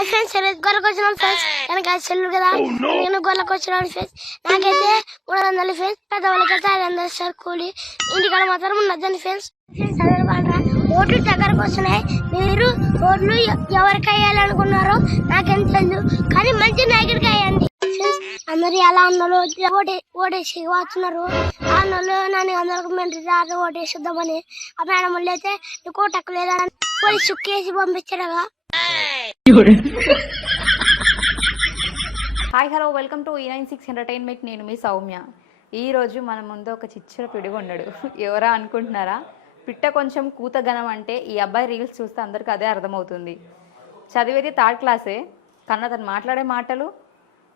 Hi friends ఈరోజు గొర్రెకి వచ్చినాం ఫ్రెండ్స్ వెనక చెల్లు కదా నేను గొర్రెకి వచ్చినాను ఫ్రెండ్స్ నాకైతే మూడు వందలు ఫ్రెండ్స్ పెద్దవాళ్ళకైతే ఐదు వందలు సార్ కూలి ఇంటికాడ మాత్రం ఉన్నదండి ఫ్రెండ్స్ ఫ్రెండ్స్ అదనమాట ఓట్లు దగ్గరకు వస్తున్నాయి. మీరు ఓట్లు ఎవరికి వేయాలనుకున్నారో నాకేం తెలియదు కానీ మంచి నాయకుడికి వేయండి. ఫ్రెండ్స్ అందరు ఎలా ఉన్నారు ఓటే ఓటేసి వస్తున్నారు ఆ నన్ను అందరికి మెంటరీ దాకా ఓటేసిద్దామని. ఆ మేడం వాళ్ళు అయితే నీకు ఓటక్కు లేదని పోలీసు చుక్కేసి పంపించారుగా హాయ్ హలో వెల్కమ్ టు ఈ నైన్ సిక్స్ ఎంటర్టైన్మెంట్ నేను మీ సౌమ్య. ఈరోజు మన ముందు ఒక చిచ్చర పిడుగు ఉన్నాడు. ఎవరా అనుకుంటున్నారా? పిట్ట కొంచెం కూతగనం అంటే ఈ అబ్బాయి రీల్స్ చూస్తే అందరికీ అదే అర్థమవుతుంది. చదివేది థర్డ్ క్లాసే కన్నా తను మాట్లాడే మాటలు?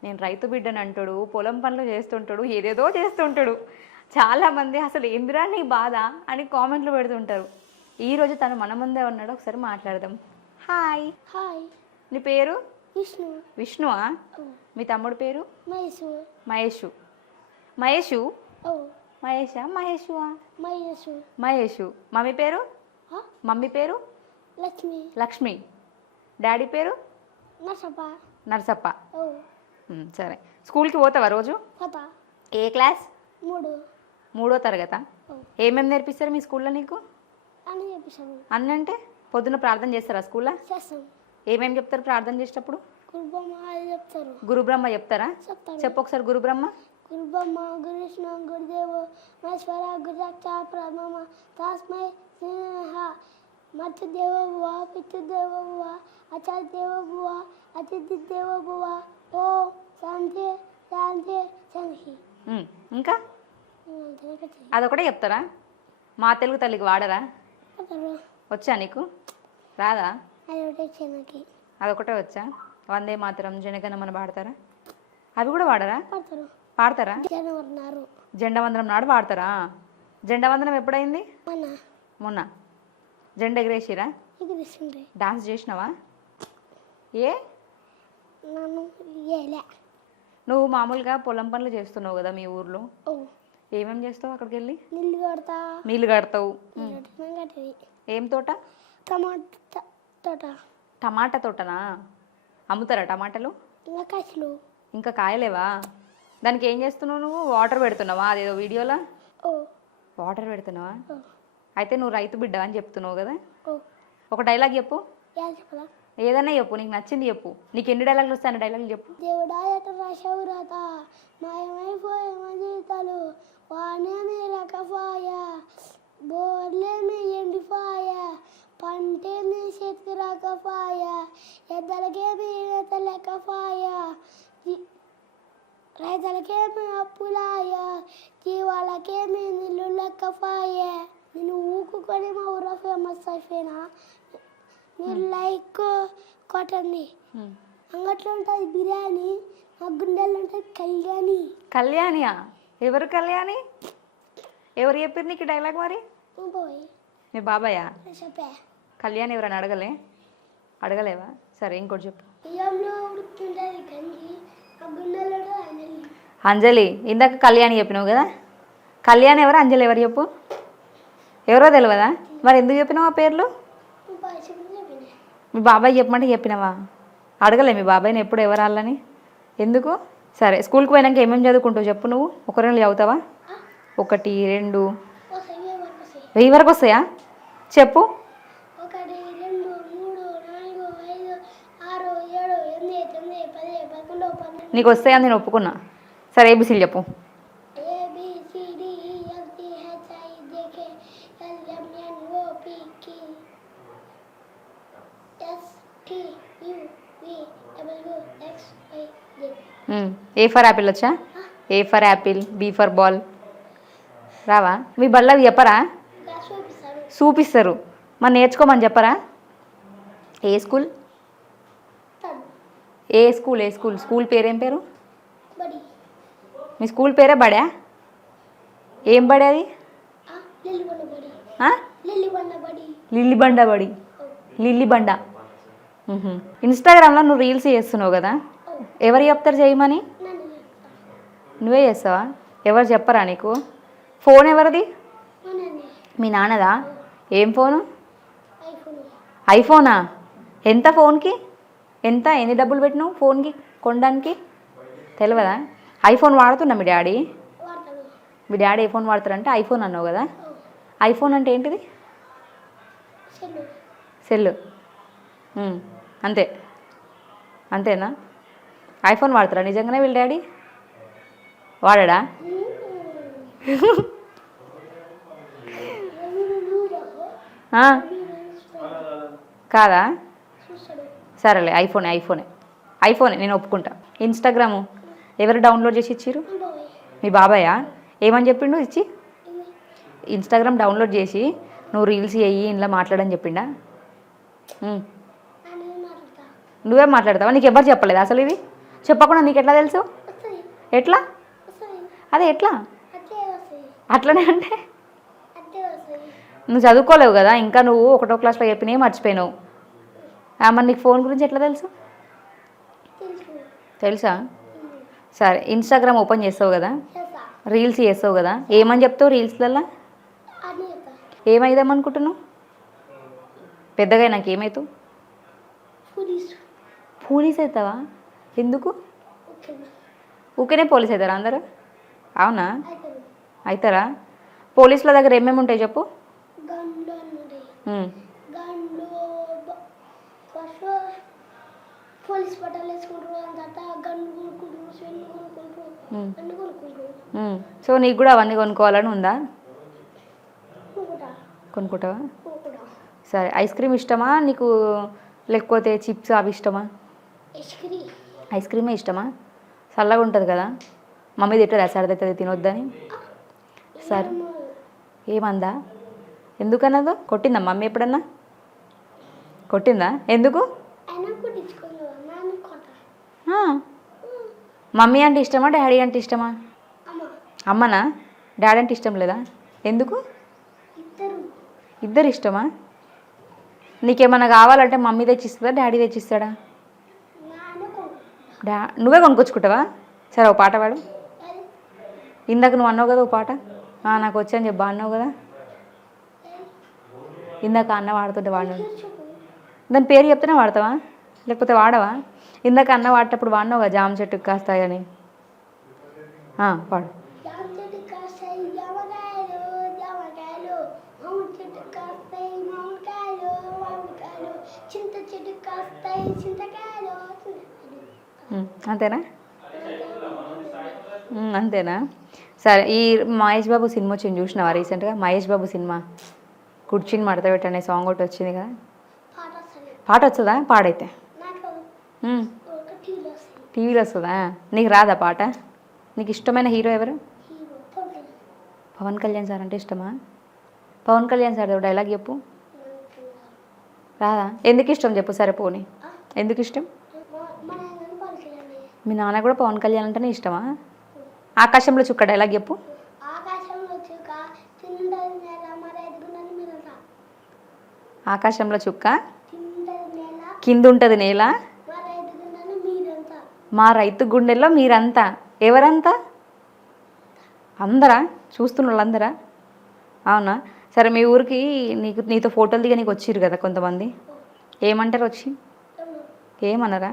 నేను రైతు బిడ్డని అంటాడు పొలం పనులు చేస్తుంటాడు ఏదేదో చేస్తుంటాడు. చాలామంది అసలు ఏందిరా నీ బాధ అని కామెంట్లు పెడుతుంటారు. ఈరోజు తను మన ముందే ఉన్నాడు. ఒకసారి మాట్లాడదాం. హాయ్ హాయ్ నీ పేరు? విష్ణు. విష్ణువా? మీ తమ్ముడు పేరు? మహేషు. మహేషు. మహేషు? మహేషా? మహేషువా? మహేషు. మహేషు. మమ్మీ పేరు? మమ్మీ పేరు? లక్ష్మి. లక్ష్మి. డాడీ పేరు? నర్సప్ప. నర్సప్ప. సరే. స్కూల్కి పోతావా రోజు? ఏ క్లాస్? మూడు. మూడో తరగతా? ఏమేమి నేర్పిస్తారు మీ స్కూల్లో నీకు? అన్నీ అంటే పొద్దున్న ప్రార్థన చేస్తారా స్కూల్లో? చేస్తాం. ఏమేమి చెప్తారు ప్రార్థన చేసేటప్పుడు? చెప్తారు గురు బ్రహ్మ చెప్తారా? చెప్పు ఒకసారి గురు బ్రహ్మ గురుబొమ్మ గురుష్ణ గురుదేవ మహేశ్వర గురుదక్ష ప్రమమ తస్మై స్నేహ మత్స్యదేవ భువ పితృదేవ భువ ఆచార్య దేవ భువ అతిథి దేవ భువ ఓ శాంతి శాంతి ఉమ్, ఇంకా? అదొకటే చెప్తారా? మా తెలుగు తల్లికి వాడరా? వచ్చా నీకు? రాదా? అదొకటే వచ్చా? వందే మాతరం జనగణమన పాడతారా? అవి కూడా వాడరా పడతారు. పాడతారా? జెండా వందనం నాడు వాడతారా జెండా వందనం ఎప్పుడైంది? మన మొన్న. జెండా ఎగరేసిరా? డాన్స్ చేసినావా? ఏ? నువ్వు మామూలుగా పొలం పనులు చేస్తున్నావు కదా మీ ఊర్లో? ఏమేం చేస్తావు అక్కడికి వెళ్ళి నీళ్ళు కొడతా. నీళ్ళు కడతావు. నీళ్ళు కట్టేది. ఏం తోట? టమాటా. తోట. టమాటా తోటనా? అమ్ముతారా టమాటాలు? ఇంకా కసులు ఇంకా కాయలేవా? దానికి ఏం చేస్తున్నావు నువ్వు? వాటర్ పెడుతున్నావా? అదేదో వీడియోలో? ఓ. వాటర్ పెడుతున్నావా? అయితే నువ్వు రైతు బిడ్డ అని చెప్తున్నావు కదా? ఒక డైలాగ్ చెప్పు. ఏదన్నా చెప్పు నీకు నచ్చింది చెప్పు. నీకు ఎన్ని డైలాగులు వస్తాయి డైలాగులు చెప్పు. దేవుడా ఎట రాత? మాయమైపోయే మా జీవితాలు. వానేమి రకపాయ బోర్లేమి ఎండిపాయ. పంటేమి చేతికి రాకపాయ? ఎద్దలకేమి ఈత లెక్కపాయ జీ- రైతులకేమి అప్పులాయ? జీవాలకేమి నిల్లు లెక్కపాయ నేను ఊకుకొని మా ఊర ఫేమస్ అయిపోయినా? మీరు లైక్ కొట్టండి. అంగట్లో ఉంటుంది బిర్యానీ మా గుండెల్లో ఉంటుంది కళ్యాణి. కళ్యాణియా? ఎవరు కళ్యాణి? ఎవరు చెప్పారు నీకు డైలాగ్ మరి? పోయి మీ బాబాయా? చెప్పా. కళ్యాణి ఎవరైనా అడగలే? అడగలేవా? సరే ఇంకోటి చెప్పు. అంజలి. ఇందాక కళ్యాణి చెప్పినావు కదా? కళ్యాణి ఎవరు అంజలి ఎవరు చెప్పు. ఎవరో తెలియదా మరి ఎందుకు చెప్పినావు ఆ పేర్లు? మా బాబాయ్ చెప్పమంటే చెప్పినావా? అడగలే మీ బాబాయ్ని ఎప్పుడు ఎవరు వాళ్ళని? ఎందుకు? సరే స్కూల్కి పోయినాక ఏమేమి చదువుకుంటావు చెప్పు నువ్వు? ఒక రెండు చదువుతావా? ఒకటి రెండు. వెయ్యి వరకు వస్తాయా? చెప్పు ఒకటి రెండు మూడు నాలుగు ఐదు ఆరు ఏడు ఎనిమిది తొమ్మిది పది పదకొండు పన్నెండు నీకు వస్తాయని నేను ఒప్పుకున్నా. సరే ఏబిసిలు చెప్పు. ఏ ఫర్ యాపిల్ వచ్చా? A for apple B for ball రావా? మీ బళ్ళు అవి చెప్పరా చూపిస్తారు. మరి నేర్చుకోమని చెప్పరా? ఏ స్కూల్ ఏ స్కూల్ ఏ స్కూల్? స్కూల్ పేరేం పేరు? మీ స్కూల్ పేరే బడా? ఏం బడి అది? లిల్లీ బండ. బడి? లిల్లీ బండ. ఇన్స్టాగ్రామ్లో నువ్వు రీల్స్ చేస్తున్నావు కదా? ఎవరు చెప్తారు చేయమని? నువ్వే చేస్తావా? ఎవరు చెప్పరా నీకు? ఫోన్ ఎవరిది? మా నాన్న మీ నాన్నదా? ఏం ఫోను? ఐఫోనా? ఎంత ఫోన్కి? ఎంత? ఎన్ని డబ్బులు పెట్టినావు ఫోన్కి? కొనడానికి? తెలియదా ఐఫోన్ వాడుతున్నా మీ డాడీ? మీ డాడీ ఏ ఫోన్ వాడతారంటే ఐఫోన్ అన్నావు కదా? ఐఫోన్ అంటే ఏంటిది? సెల్లు. సెల్ అంతే. అంతేనా? ఐఫోన్ వాడతారా నిజంగానే వీళ్ళ డాడీ? వాడడా? కాదా? సరేలే ఐఫోనే ఐఫోనే. ఐఫోనే నేను ఒప్పుకుంటా. ఇన్స్టాగ్రాము ఎవరు డౌన్లోడ్ చేసి ఇచ్చిర్రు? బాబాయ్ మీ బాబాయా? ఏమని చెప్పిండు ఇచ్చి? ఇన్స్టాగ్రామ్ డౌన్లోడ్ చేసి నువ్వు రీల్స్ చెయ్యి ఇంట్లో మాట్లాడని చెప్పిండా? నువ్వే మాట్లాడతావా? నీకు ఎవరు చెప్పలేదు అసలు ఇది చెప్పకుండా నీకు ఎట్లా తెలుసు? ఎట్లా? అదే ఎట్లా? అట్లనే అంటే? నువ్వు చదువుకోలేవు కదా ఇంకా నువ్వు ఒకటో క్లాస్లో చెప్పినవి మర్చిపోయినావు. మరి నీకు ఫోన్ గురించి ఎట్లా తెలుసు? తెలుసు? సరే ఇన్స్టాగ్రామ్ ఓపెన్ చేస్తావు కదా? రీల్స్ చేస్తావు కదా? ఏమని చెప్తావు రీల్స్లలో అని చెప్తా ఏమైదాం అనుకుంటున్నావు? పెద్దగా నాకు ఏమవుతావు పోలీస్ అవుతావా ఎందుకు? ఊకేనే పోలీస్ అవుతారా అందరూ? అవునా? అవుతారా పోలీసుల దగ్గర ఏమేమి ఉంటాయి చెప్పు గన్లు అని ఉంటాయి ఉమ్, గన్లు ఫస్ట్ పోలీస్ బట్టలు వేసుకుంటారు తర్వాత గన్లు కొనుక్కుంటారు స్వెన్లు కొనుక్కుంటారు అన్ని కొనుక్కుంటారు. సో నీకు కూడా అవన్నీ కొనుక్కోవాలని ఉందా? కొనుక్కుంటా. కొనుక్కుంటావా? కొనుక్కుంటా. సరే ఐస్ క్రీమ్ ఇష్టమా నీకు? లేకపోతే చిప్స్ అవి ఇష్టమా? ఐస్ క్రీమే. ఇష్టమా? చల్లగా ఉంటుంది కదా. మమ్మీ తిట్టదా? సరదవుతుంది తినొద్దని? సరే. ఏమందా? ఎందుకన్నదో? కొట్టిందా మమ్మీ ఎప్పుడన్నా? కొట్టిందా? ఎందుకు అయినా కుట్టించుకోలేదు నాన్న కొట్ట ఆ. మమ్మీ అంటే ఇష్టమా డాడీ అంటే ఇష్టమా? అమ్మ అమ్మనా? డాడీ అంటే ఇష్టం లేదా? ఎందుకు? ఇద్దరు. ఇష్టమా? నీకేమన్నా కావాలంటే మమ్మీ తెచ్చిస్తుందా డాడీ తెచ్చిస్తాడా? డా నువ్వే కొనుక్కొచ్చుకుంటావా? సరే ఓ పాట పాడు. అది ఇందాక నువ్వు అన్నావు కదా ఓ పాట? నాకు వచ్చని చెప్పి అన్నావు కదా? ఇందాక అన్న వాడుతుంటే చెప్పు. దాని పేరు చెప్తేనే వాడతావా లేకపోతే వాడవా? ఇందాక అన్న వాడేటప్పుడు వాడినావు కదా జామ చెట్టుకు కాస్తాయని. పాడు ఉమ్, అంతేనా? అంతేనా? సరే ఈ మహేష్ బాబు సినిమా వచ్చింది చూసినావా రీసెంట్గా? మహేష్ బాబు సినిమా. కుర్చీని మడత పెట్టనే సాంగ్ ఒకటి వచ్చింది కదా. పాట వస్తుంది. వస్తుందా? పాడైతే. టీవీలో వస్తుందా? నీకు రాదా పాట? నీకు ఇష్టమైన హీరో ఎవరు? పవన్ కళ్యాణ్ సార్ అంటే ఇష్టమా? పవన్ కళ్యాణ్ సార్ డైలాగ్ చెప్పు. రాదా? ఎందుకు ఇష్టం చెప్పు సరే పోనీ. ఎందుకు ఇష్టం? మీ నాన్న కూడా పవన్ కళ్యాణ్ అంటేనే ఇష్టమా? ఆకాశంలో చుక్క డైలాగ్ చెప్పు. ఆకాశంలో చుక్క? తిండది కింద ఉంటుంది నేల. మా రైతు గుండెల్లో మీరంతా. ఎవరంతా? అందరా? చూస్తున్న వాళ్ళందరా అవునా? సరే మీ ఊరికి నీకు నీతో ఫోటోలు దిగా నీకు వచ్చిర్రు కదా కొంతమంది. ఏమంటారు వచ్చి? ఏమన్నారా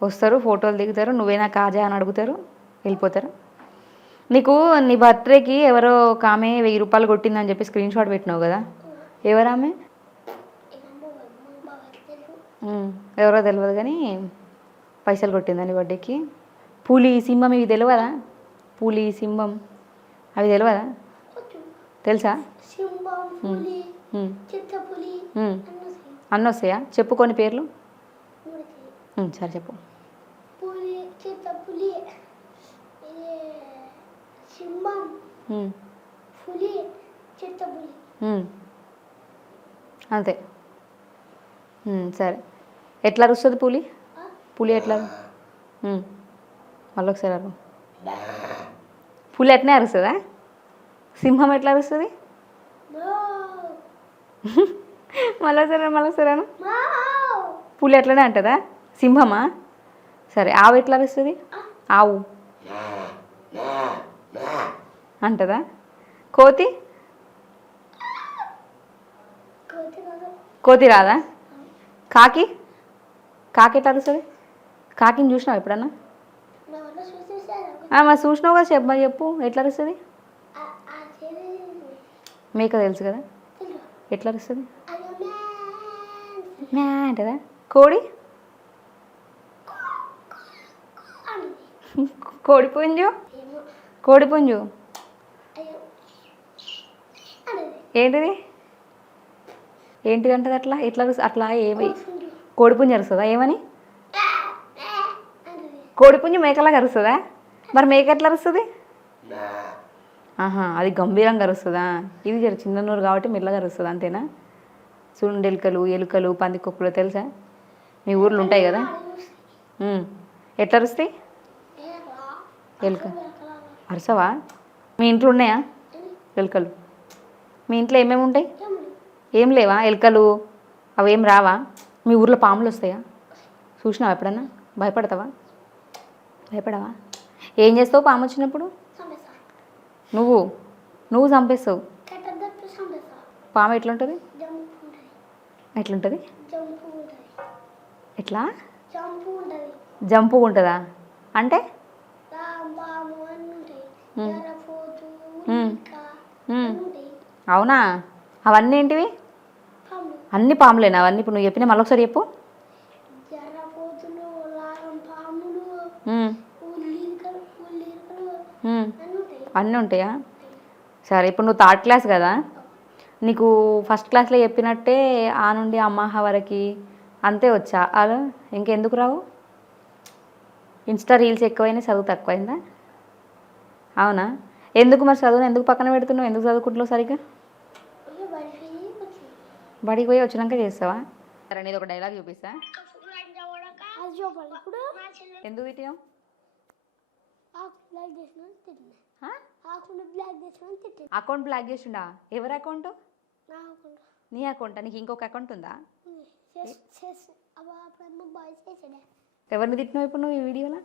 వస్తారు ఫోటోలు దిగుతారు. నువ్వేనా కాజా అని అడుగుతారు వెళ్ళిపోతారు. నీకు నీ బర్త్డేకి ఎవరో ఒక ఆమె వెయ్యి రూపాయలు కొట్టిందని చెప్పి స్క్రీన్ షాట్ పెట్టినావు కదా. ఎవరామె? ఎవరో తెలియదు కానీ పైసలు కొట్టిందని బర్త్డేకి పులి సింహం ఇవి తెలియదా పులి సింహం. అవి తెలియదా తెలుసా? అన్నీ వస్తాయా? చెప్పు కొన్ని పేర్లు. సరే చెప్పు. సింహం పులి. అంతే. సరే. ఎట్లా అరుస్తుంది పులి? పులి ఎట్లా? మళ్ళీ ఒకసారి అరు పులి ఎట్నే అరుస్తుందా? సింహం ఎట్లా అరుస్తుంది? మౌ. మళ్ళీ సరే మళ్ళీ ఒకసారి పులి ఎట్లనే అంటదా? సింహమా? సరే ఆవు ఎట్లా అరుస్తుంది? ఆవు. అంటదా? కోతి కోతి కాదు కోతి రాదా? కాకి? కాకి ఎట్లా అరుస్తుంది? కాకిని చూసినావు ఎప్పుడన్నా? మరి చూసినావు కదా చెప్ప చెప్పు. ఎట్లా అరుస్తుంది? మేక తెలుసు కదా? ఎట్లా అరుస్తుంది? మ్యా అంటదా? కోడి? అని కోడి పుంజు? ఏమో. కోడి పుంజు? అయ్యో. అనేది ఏంటిది? ఏంటి అంటది అట్లా? ఎట్లా అట్లా ఏమి? కోడిపుంజు అరుస్తుందా? ఏమని? కోడిపుంజు మేకలాగా అరుస్తుందా? మరి మేక ఎట్లా అరుస్తుంది? ఆహా అది గంభీరంగా అరుస్తుందా? ఇది జర చిన్ననూరు కాబట్టి మెల్లగా అరుస్తుంది అంతేనా? సుండెలుకలు ఎలుకలు పందికొక్కులు తెలుసా? మీ ఊర్లో ఉంటాయి కదా? ఎట్లా అరుస్తాయి? ఎలుక. అరుసవా మీ ఇంట్లో ఉన్నాయా? ఎలుకలు. మీ ఇంట్లో ఏమేమి ఉంటాయి? ఏం లేవా? ఎలుకలు అవి ఏం రావా? మీ ఊర్లో పాములు వస్తాయా? చూసినావా ఎప్పుడన్నా? భయపడతావా? భయపడవా? ఏం చేస్తావు పాము వచ్చినప్పుడు? నువ్వు? నువ్వు చంపేస్తావు? పాము ఎట్లుంటుంది? ఎట్లుంటుంది? ఎట్లా? జంపు ఉంటుంది అంటే? అవునా? అవన్నీ ఏంటివి? అన్ని పాములేనా? అవన్నీ ఇప్పుడు నువ్వు చెప్పిన మళ్ళీ ఒకసారి చెప్పు అన్నీ ఉంటాయా. సరే ఇప్పుడు నువ్వు థర్డ్ క్లాస్ కదా? నీకు ఫస్ట్ క్లాస్లో చెప్పినట్టే ఆ నుండి అమ్మాహ వరకు అంతే వచ్చా? అలా? ఇంకెందుకు రావు? ఇన్స్టా రీల్స్ ఎక్కువైనా చదువు తక్కువైందా? అవునా? ఎందుకు మరి చదువును ఎందుకు పక్కన పెడుతున్నావు? ఎందుకు చదువుకుంటున్నావు సరిగ్గా? బడికి పోయి వచ్చినాక చేస్తావా? సరే నీది ఒక డైలాగ్ చూపిస్తా. అది చూపాలి ఇప్పుడు ఎందుకు అకౌంట్ బ్లాక్ చేసిండా? ఎవరి అకౌంట్ నా అకౌంటా నీకు ఇంకొక అకౌంట్ ఉందా? ఎవరిని తిట్టినావు ఇప్పుడు నువ్వు ఈ వీడియోలో?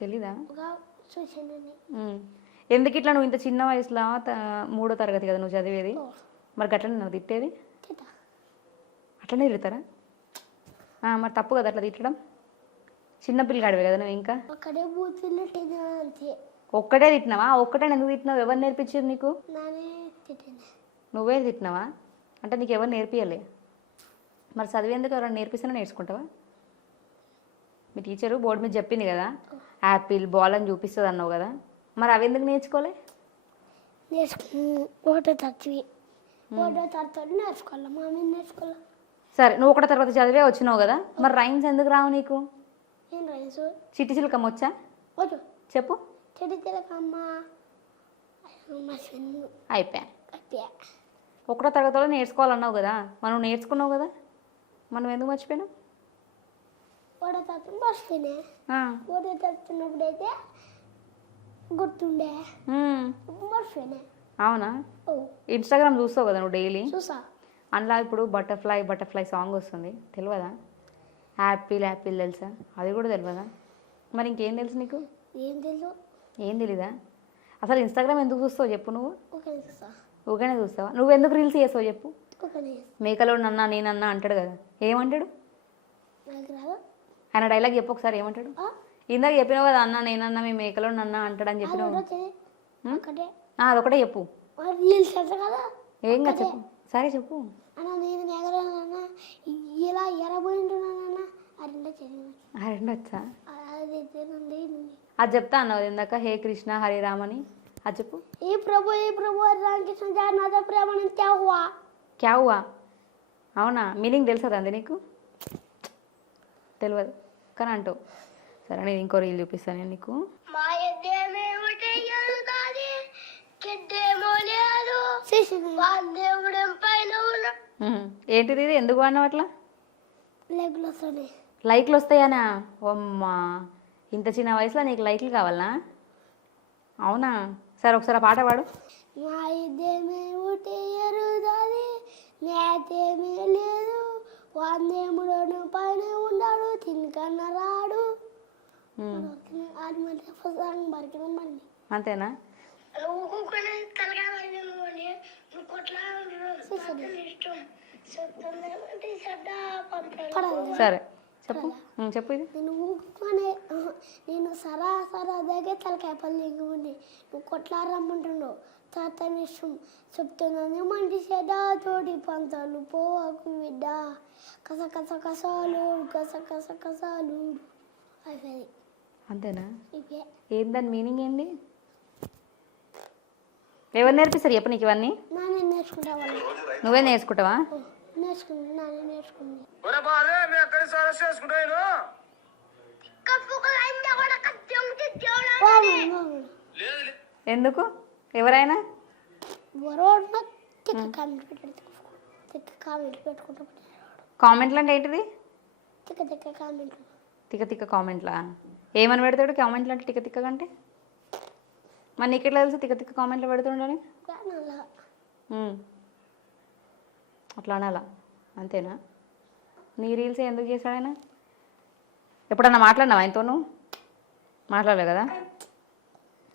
తెలీదా. ఎందుకు ఇట్లా నువ్వు ఇంత చిన్న వయసులో మూడో తరగతి కదా నువ్వు చదివేది? మరి గట్లనే నువ్వు తిట్టేది? తిట్ట. అట్లనే తిడతారా? మరి తప్పు కదా అట్లా తిట్టడం? చిన్న పిల్లగాడివే కదా నువ్వు ఇంకా? అంతే. ఒక్కటే తిట్టినావా? ఒక్కటే ఎందుకు తిట్టినావు. ఎవరు నేర్పించారు నీకు? నువ్వే తిట్టినావా? అంటే నీకు ఎవరు నేర్పియలే? మరి చదివేందుకు ఎవరైనా నేర్పిస్తేనే నేర్చుకుంటావా? మీ టీచరు బోర్డు మీద చెప్పింది కదా? యాపిల్ బాల్ అని చూపిస్తుంది అన్నావు కదా? మరి అవి ఎందుకు నేర్చుకోలే? నేర్చుకు ఒకటో తరగతి ఒకటో తరగతి నేర్చుకోవాలి మా మీద నేర్చుకోవాలి. సరే నువ్వు ఒకటో తర్వాత చదివే వచ్చినావు కదా మరి రైమ్స్ ఎందుకు రావు నీకు? చిట్టి చిలకమ్మ వచ్చా? చెప్పు. అయిపోయా. ఒకటో తరగతిలో నేర్చుకోవాలన్నావు కదా మనం నేర్చుకున్నావు కదా మనం ఎందుకు మర్చిపోయినావు? ఒకటో తరగతి మర్చిపోయినా ఒకటో తరగతినప్పుడైతే గుర్తుండే? అవునా? ఇన్స్టాగ్రామ్ చూస్తావు కదా నువ్వు డైలీ? చూసా. అందులో ఇప్పుడు బటర్ఫ్లై బటర్ఫ్లై సాంగ్ వస్తుంది. తెలియదా యాపిల్ యాపిల్ తెలుసా? అది కూడా తెలియదా మరి ఇంకేం తెలుసు నీకు? ఏం తెలుసు? ఏం తెలీదా? అసలు ఇన్స్టాగ్రామ్ ఎందుకు చూస్తావు చెప్పు నువ్వు? ఊగానే చూస్తావా? నువ్వు ఎందుకు రీల్స్ చేస్తావు చెప్పు? మేకలో నన్నా నేనన్నా అంటాడు కదా. ఏమంటాడు? ఆయన డైలాగ్ చెప్పు ఒకసారి ఏమంటాడు? ఇందాక చెప్పినావు కదా అన్న నేనన్నా మీ మేకలో నన్నా అంటాడని చెప్పినావు. ఒకటే. ఆ, అదొకటే చెప్పు. ఏం కాదు చెప్పు. సరే చెప్పు. ఇలా ఎరబోయింటున్నానన్న అది ఆ రెండు వచ్చా? చెప్తా అన్నావు ఇందాక హే కృష్ణ హరే రామ్ అని. అది చెప్పు. ఏ ప్రభు ఏ ప్రభు రామకృష్ణ ప్రేమ క్యా హువా క్యా హువా అవునా? మీనింగ్ తెలుసా అంది నీకు? తెలియదు. కానీ అంటావు. సరే నేను ఇంకో రీల్ చూపిస్తాను నేను నీకు. ఏంటిది ఇది? ఎందుకు వాడినావు అట్లా? లైక్లు వస్తాయనా? అమ్మా ఇంత చిన్న వయసులో నీకు లైక్లు కావాలనా అవునా? సరే ఒకసారి పాట పాడు. లేదు వందేముడు పైన ఉన్నాడు? తినకన్నా రాడు. అంతేనా? సరే చెప్పు. చెప్పు ఇది. నేను నేను సరా సరా దగ్గర తలకాయ పల్లి ఉంది నువ్వు కొట్లాడరమ్మంటుండవు తాత ఇష్టం. చెప్తున్నాను మంచి తోటి పంతాలు పోవాకు బిడ్డ. కస కస కసాలు కస కస కసాలు. అయిపోయి అంతేనా? ఏం దాని మీనింగ్ ఏంటి ఎవరు నేర్పిస్తారు చెప్పు నీకు ఇవన్నీ? నువ్వే నేర్చుకుంటావా? ఎందుకు? ఎవరైనా? కామెంట్లు అంటే ఏంటిది? తిక్క తిక్క కామెంట్లు తిక్క తిక్క కామెంట్లా? ఏమని పెడతాడు? కామెంట్లు అంటే తిక్క తిక్క అంటే? మరి నీకు ఎట్లా తెలుసు తిక్క తిక్క కామెంట్లు పెడుతుండని. అట్లా అనాలా అంతేనా? నీ రీల్స్ ఎందుకు చేశాడు ఆయన? ఎప్పుడన్నా మాట్లాడినావా ఆయనతో నువ్వు మాట్లాడలే కదా?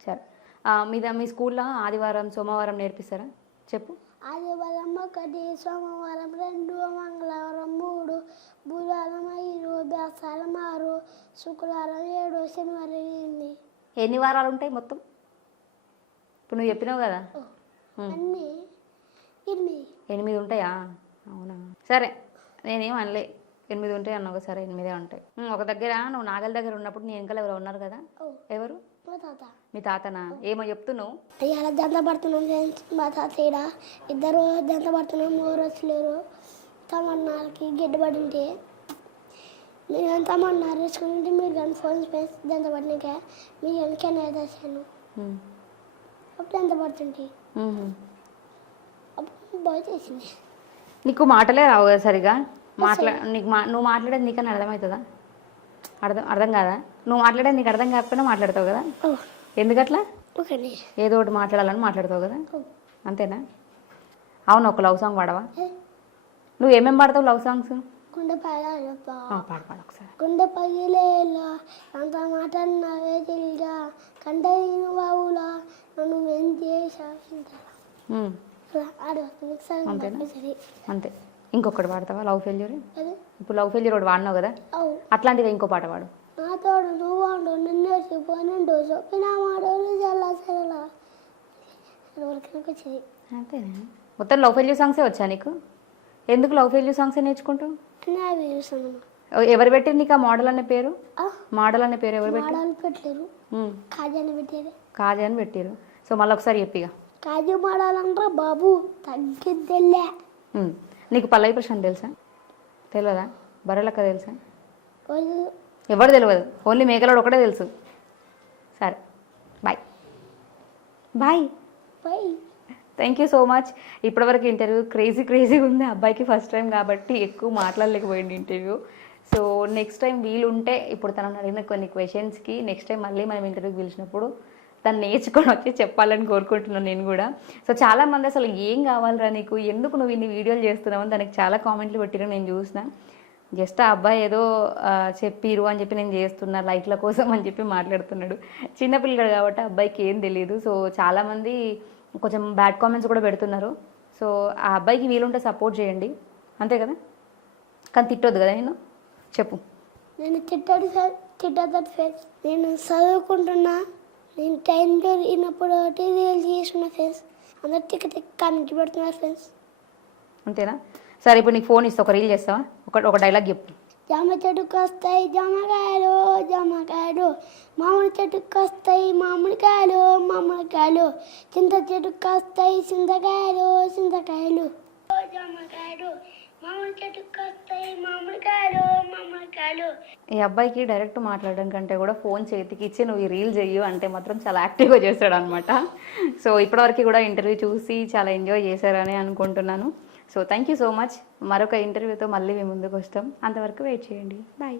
సరే. మీద మీ స్కూల్లో ఆదివారం సోమవారం నేర్పిస్తారా? చెప్పు. ఆదివారం ఒకటి సోమవారం రెండు మంగళవారం మూడు బుధవారం ఐదు బేసారం ఆరు శుక్రవారం ఏడు శనివారం ఎనిమిది. ఎన్ని వారాలు ఉంటాయి మొత్తం? ఇప్పుడు నువ్వు చెప్పినావు కదా. అన్నీ ఎనిమిది. ఎనిమిది ఉంటాయా? అవునా. సరే నేనేం అనలే. ఎనిమిది ఉంటాయి అన్నావు సరే ఎనిమిదే ఉంటాయి. ఒక దగ్గర నువ్వు నాగల దగ్గర ఉన్నప్పుడు నీ వెనకాల ఎవరో ఉన్నారు కదా. ఎవరు? మా తాత. మీ తాతనా? ఏమో చెప్తున్నావు? దంత పడుతున్నాం ఫ్రెండ్స్. మా తాత ఈడ ఇద్దరు దంత పడుతున్నాం. ఊరు వచ్చలేరు తమన్నాకి గిడ్డ పడి ఉంటే. మీరు కానీ తమన్నారు వేసుకుంటే మీరు కానీ ఫోన్ స్పేస్ దంత పడినాక మీరు కానీ కెనడా తెచ్చాను ఉమ్. అప్పుడు దంత పడుతుంటే. అప్పుడు బాయ్ చేసింది. నీకు మాటలే రావు కదా సరిగా? మాట్లా నీకు మా నువ్వు మాట్లాడేది నీకన్నా అర్థమవుతుందా? అర్థం అర్థం కాదా? నువ్వు మాట్లాడేది నీకు అర్థం కాకపోయినా మాట్లాడతావు కదా? ఎందుకట్లా? ఏదో ఒకటి మాట్లాడాలని మాట్లాడతావు కదా? అంతేనా? అవును ఒక లవ్ సాంగ్ పాడవా? నువ్వు ఏమేమి పాడతావు లవ్ సాంగ్స్? ఒకసారి. గుండె పగిలేలా అంత మాట నావే తెలియదా? కంట నేను బావులా. నన్ను మెంతి అంతే. ఇంకొకటి పాడతావా? Love failure? ఇప్పుడు లవ్ ఫెయిల్యూర్ ఒకటి వాడినావు కదా? అట్లాంటిది ఇంకో పాట పాడు. నాతోడు నువ్వు అండు నిన్నేసిపోయినండు చెప్పిన మాటలు చాలా సరళ ఎవరికైనా వచ్చింది అంతేనా? మొత్తం లవ్ ఫెయిల్యూర్ సాంగ్సే వచ్చా నీకు? ఎందుకు లవ్ ఫెయిల్యూర్ సాంగ్సే నేర్చుకుంటావు? నా చూసాను ఎవరు పెట్టింది నీకు ఆ మోడల్ అనే పేరు? మోడల్ అనే పేరు ఎవరు పెట్టి మాడలు పెట్టలేరు కాజాని పెట్టారు. కాజే అని పెట్టారు. సో మళ్ళీ ఒకసారి చెప్పిగా కాజు మాడాలంటారా బాబు? తగ్గిద్దెల్లే ఉమ్. నీకు పల్లవి ప్రశాంత్ తెలుసా? తెలియదా బర్రెలక్క తెలుసా? ఎవరు తెలియదు ఓన్లీ మేకలోడు ఒకటే తెలుసు. సరే. Bye. Bye. Bye thank you so much ఇప్పటివరకు ఇంటర్వ్యూ క్రేజీ క్రేజీగా ఉంది. అబ్బాయికి ఫస్ట్ టైం కాబట్టి ఎక్కువ మాట్లాడలేకపోయింది ఇంటర్వ్యూ. సో నెక్స్ట్ టైం వీలుంటే ఇప్పుడు తనను అడిగిన కొన్ని క్వశ్చన్స్కి నెక్స్ట్ టైం మళ్ళీ మనం ఇంటర్వ్యూకి పిలిచినప్పుడు తను నేర్చుకొని వచ్చి చెప్పాలని కోరుకుంటున్నాను నేను కూడా. సో చాలా మంది అసలు ఏం కావాలరా నీకు? ఎందుకు నువ్వు ఇన్ని వీడియోలు చేస్తున్నావు అని దానికి చాలా కామెంట్లు పెట్టిన నేను చూసిన. జస్ట్ ఆ అబ్బాయి ఏదో చెప్పిరు అని చెప్పి నేను చేస్తున్నా లైక్ల కోసం అని చెప్పి మాట్లాడుతున్నాడు. చిన్నపిల్లడు కాబట్టి అబ్బాయికి ఏం తెలియదు సో చాలామంది కొంచెం బ్యాడ్ కామెంట్స్ కూడా పెడుతున్నారు. సో ఆ అబ్బాయికి వీలుంటే సపోర్ట్ చేయండి. అంతే కదా? కానీ తిట్టొద్దు కదా నేను చెప్పు. నేను తిట్టడు సార్. తిట్టదు ఫ్రెండ్స్ నేను చదువుకుంటున్నా. నేను టైం జరిగినప్పుడు ఒకటి రీల్ చేసుకున్నా ఫ్రెండ్స్. అందరు తిక్క తిక్క కామెంట్ పెడుతున్నారు ఫ్రెండ్స్. అంతేనా? సరే ఇప్పుడు నీకు ఫోన్ ఇస్తా ఒక రీల్ చేస్తావా? ఒక ఒక డైలాగ్ చెప్పు. జామ చెట్టుకు వస్తాయి జామకాయలు జామకాయలు. మామిడి చెట్టుకు వస్తాయి మామిడికాయలు మామిడికాయలు. చింత చెట్టుకు వస్తాయి చింతకాయలు చింతకాయలు. జామకాయలు మామిడి చెట్టుకు వస్తాయి మామిడికాయలు మామిడికాయలు. ఈ అబ్బాయికి డైరెక్ట్ మాట్లాడడం కంటే కూడా ఫోన్ చేతికి ఇచ్చి నువ్వు ఈ రీల్ చెయ్యు అంటే మాత్రం చాలా యాక్టివ్గా చేస్తాడు అనమాట సో ఇప్పటివరకు కూడా ఇంటర్వ్యూ చూసి చాలా ఎంజాయ్ చేశారని అనుకుంటున్నాను. So thank you so much మరొక ఇంటర్వ్యూతో మళ్ళీ మేము ముందుకు వస్తాం. అంతవరకు వెయిట్ చేయండి. బాయ్